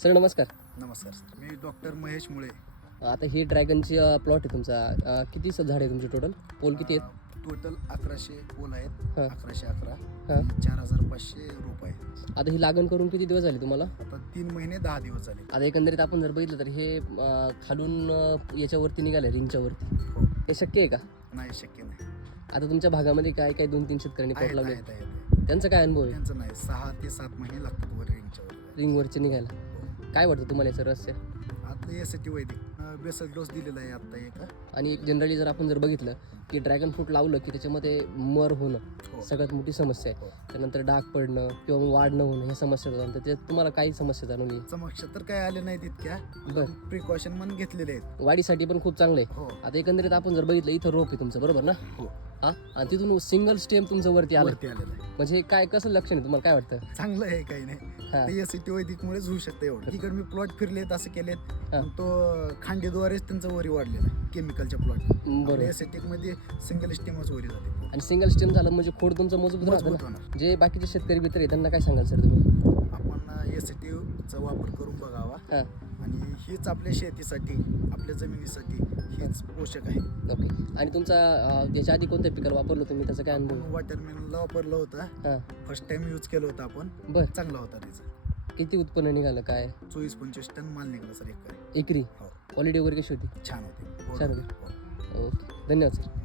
Sir नमस्कार. नमस्कार sir, मी doctor Mahesh मुळे. आता ही ड्रॅगनची प्लॉट आहे तुमचा. किती झाड आहे तुमचे टोटल? पोल किती आहेत? टोटल 1100 पोल आहेत. हां 1111 हां. 4500 रोप आहेत. आता ही लागण करून किती दिवस झाले तुम्हाला? आता 3 महिने 10 दिवस झाले. आता एकंदरीत आपण जर बघितलं तर हे खालून याच्यावरती निघाले रिंगच्या वरती. हो, हे शक्य आहे का? नाही शक्य नाही. आता तुमच्या भागामध्ये काय काय 2-3 शेतकऱ्यांनी प्लॉट आहेत लावले, आहेत आहेत. त्यांचा काय अनुभव आहे त्यांचं नाही, 6 ते 7 महिने लागतात वर रेंजच्या वर. रिंगवरचे निघायला? हो. काय वाटतं तुम्हाला याचं रहस्य? आता यासाठी वैदिक बेसल डोस दिलेला आहे आता एक. आणि जनरली जर आपण जर बघितलं की ड्रॅगन फ्रूट लावलं की त्याच्यामध्ये मर होणं हो. सगळ्यात मोठी समस्या आहे. हो. त्यानंतर डाग पडणं किंवा वाढ न होणं ह्या समस्या होतात. तर ते तुम्हाला काही समस्या जाणवली? समक्ष तर काय आले नाहीत इतक्या. बरं. प्रिकॉशन म्हणून घेतलेले आहेत. वाढीसाठी पण खूप चांगलं आहे. हो आता एकंदरीत आपण जर बघितलं इथं रोप आहे तुमचं, बरोबर ना? हो, हा, आणि तिथून सिंगल स्टेम तुमचं वरती आलं. वरती आलेलं आहे. म्हणजे काय कसं लक्षण आहे तुम्हाला काय वाटतं? चांगलं आहे, काही नाही. हा. ते एसीटी वैदिकमुळेच होऊ शकतं एवढं. इकडे मी प्लॉट फिरलेत, असं केलेत. हा. पण तो खांडीद्वारेच त्यांचं वरी वाढलेलं आहे केमिकलच्या प्लॉट. बरोबर. एसीटिक मध्ये सिंगल स्टेमच वरी जाते. आणि सिंगल स्टेम झालं म्हणजे खोड तुमचं मजबूत राहतं मजबूत ना. होणार. जे बाकीचे शेतकरी मित्र आहेत त्यांना काय सांगाल सर तुम्ही? आपण एसीटीचा वापर करून बघावा. हां आणि हीच आपल्या शेतीसाठी, आपल्या जमिनीसाठी हीच पोषक आहे. ओके. आणि तुमचा त्याच्या आधी कोणत्या पिकाला वापरलं तुम्ही, त्याचा काय अनुभव? आपण वॉटरमेलनला वापरलं होतं. हां फर्स्ट टाइम यूज केलं होतं आपण. बरं. चांगला होता त्याचा. किती उत्पन्न निघालं काय? 24-25 टन माल निघाला सर एक. एकरी हो, क्वालिटी वगैरे कशी होती? छान होते. छान होते. हो. ओके, धन्यवाद सर.